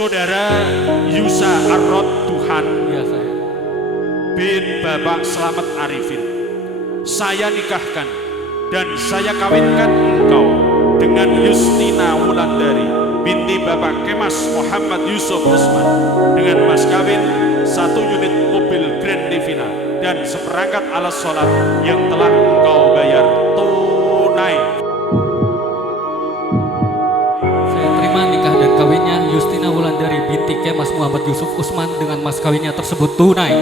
Saudara Yusa Arrod Tuhan Ya saya. bin Bapak Slamet Arifin, saya nikahkan dan saya kawinkan engkau dengan Yustina Wulandari binti Bapak Kemas Muhammad Yusuf Usman dengan mas kawin 1 unit mobil Grand Divina dan seperangkat alat sholat yang telah engkau bayar tunai. Saya terima nikah dan kawinnya Yustina Wulandari binti Kemas Muhammad Yusuf Usman dengan mas kawinnya tersebut tunai.